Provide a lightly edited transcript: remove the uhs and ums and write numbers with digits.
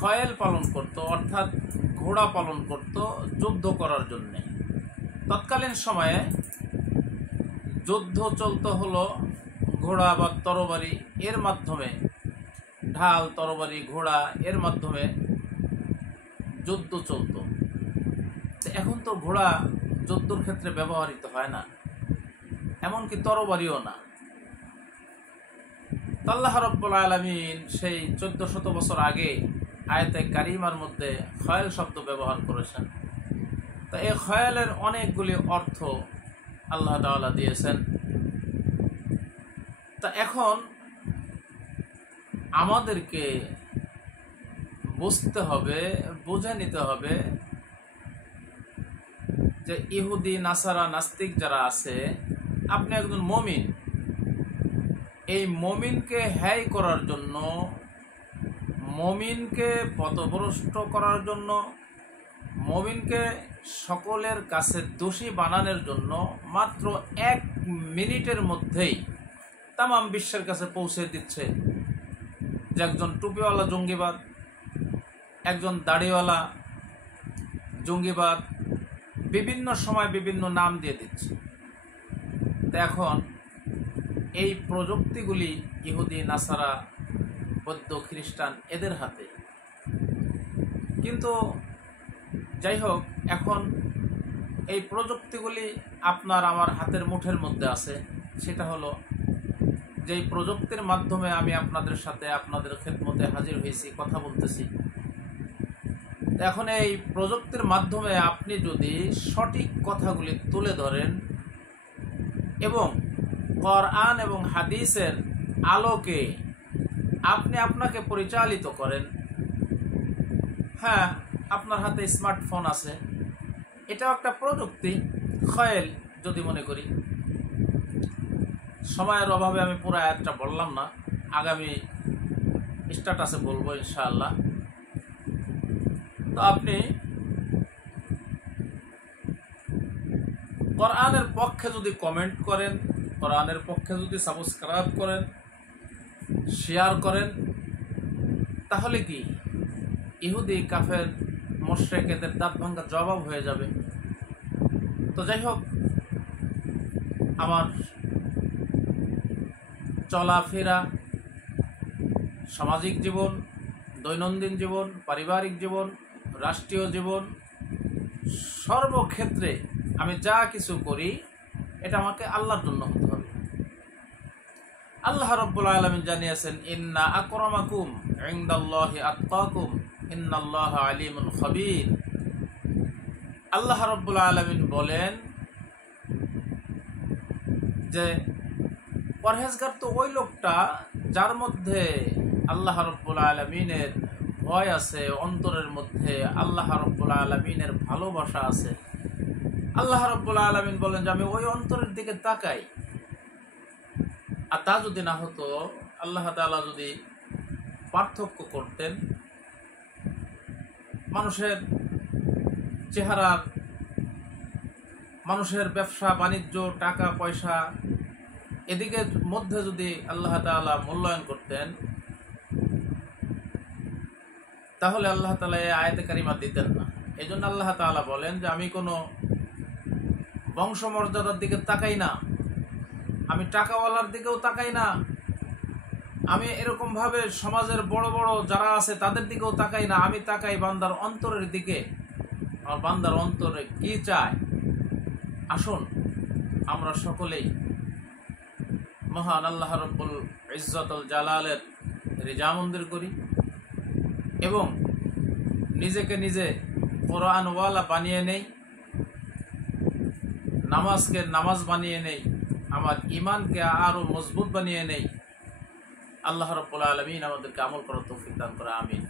খয়েল পালন করত, অর্থাৎ ঘোড়া পালন করত যুদ্ধ করার জন্যে। তৎকালীন সময়ে যুদ্ধ চলত হলো ঘোড়া বা তরবারি এর মাধ্যমে, ঢাল, তরবারি, ঘোড়া এর মাধ্যমে যুদ্ধ চলত। এখন তো ঘোড়া যুদ্ধের ক্ষেত্রে ব্যবহৃত হয় না, এমনকি তরবারিও না। আল্লাহ রাব্বুল আলামিন সেই 1400 বছর আগে আয়াতে কারিমার মধ্যে খয়াল শব্দ ব্যবহার করেছেন। তো এই খয়ালের অনেকগুলি অর্থ আল্লাহ তাআলা দিয়েছেন। তা এখন আমাদেরকে বুঝতে হবে, বুঝে নিতে হবে যে ইহুদি, নাসারা, নাস্তিক যারা আছে, আপনি একজন মুমিন। এই মুমিনকে হ্যায় করার জন্য, মুমিনকে পথভ্রষ্ট করার জন্য, মুমিনকে সকলের কাছে দোষী বানানোর জন্য মাত্র 1 মিনিটের মধ্যেই তামাম বিশ্বের কাছে পৌঁছে দিচ্ছে যে একজন টুপিওয়ালা জঙ্গিবাদ, একজন দাড়িওয়ালা জঙ্গিবাদ, বিভিন্ন সময় বিভিন্ন নাম দিয়ে দিচ্ছে। তো এখন এই প্রযুক্তিগুলি ইহুদি, নাসারা, বৌদ্ধ, খ্রিস্টান এদের হাতে। কিন্তু যাই হোক, এখন এই প্রযুক্তিগুলি আপনার আমার হাতের মুঠের মধ্যে আছে। সেটা হলো যে এই প্রযুক্তির মাধ্যমে আমি আপনাদের সাথে, আপনাদের খেদমতে হাজির হয়েছি, কথা বলতেছি। এখন এই প্রযুক্তির মাধ্যমে আপনি যদি সঠিক কথাগুলি তুলে ধরেন এবং কোরআন এবং হাদিসের আলোকে আপনি আপনাকে পরিচালিত করেন, হ্যাঁ, আপনার হাতে স্মার্টফোন আছে, এটাও একটা প্রযুক্তি, খয়েল যদি মনে করি। সময়ের অভাবে আমি পুরো আয়াতটা বললাম না, আগামী স্ট্যাটাসে বলবো ইনশাআল্লাহ। তো আপনি কোরআনের পক্ষে যদি কমেন্ট করেন, কোরআনের পক্ষে যদি সাবস্ক্রাইব করেন, শেয়ার করেন, তাহলে কি ইহুদি, কাফের, মুশরিক এদের দাঁত ভাঙ্গা জবাব হয়ে যাবে। তো যাই হোক, আমার চলাফেরা, সামাজিক জীবন, দৈনন্দিন জীবন, পারিবারিক জীবন, রাষ্ট্রীয় জীবন, সর্বক্ষেত্রে আমি যা কিছু করি এটা আমাকে আল্লাহর জন্য হতে হবে। আল্লাহ রাব্বুল আলামিন জানিয়েছেন, ইন্না আকরামাকুম ইনদাল্লাহি আতকাকুম ইন্নাল্লাহা আলিমুন খাবীর। আল্লাহ রাব্বুল আলামিন বলেন যে পরহেজগার তো ওই লোকটা যার মধ্যে আল্লাহ রাব্বুল আলামিনের ভয় আছে, অন্তরের মধ্যে আল্লাহ রাব্বুল আলামিনের ভালোবাসা আছে। আল্লাহ রাব্বুল আলামিন বলেন যে আমি ওই অন্তরের দিকে তাকাই। আর তা যদি না হতো, আল্লাহ তাআলা যদি পার্থক্য করতেন মানুষের চেহারা, মানুষের ব্যবসা বাণিজ্য, টাকা পয়সা, এদিকের মধ্যে যদি আল্লাহ তাআলা মূল্যায়ন করতেন, তাহলে আল্লাহ তাআলা এই আয়াতে কারিমা দিতেন না। এই জন্য আল্লাহ তাআলা বলেন যে আমি কোনো বংশমর্যাদার দিকে তাকাই না, আমি টাকাওয়ালার দিকেও তাকাই না, আমি এরকমভাবে সমাজের বড় বড় যারা আছে তাদের দিকেও তাকাই না। আমি তাকাই বান্দার অন্তরের দিকে। আর বান্দার অন্তরে কি চায়, আসুন আমরা সকলেই মহান আল্লাহ রাব্বুল ইজ্জতুল জালালের রিজামন্দির করি এবং নিজেকে নিজে কোরআনওয়ালা বানিয়ে নেই, নামাজকে নামাজ বানিয়ে নেই, আমার ঈমানকে আরো মজবুত বানিয়ে নেই। আল্লাহ রাব্বুল আলামিন আমাদেরকে আমল করার তৌফিক দান করে। আমিন।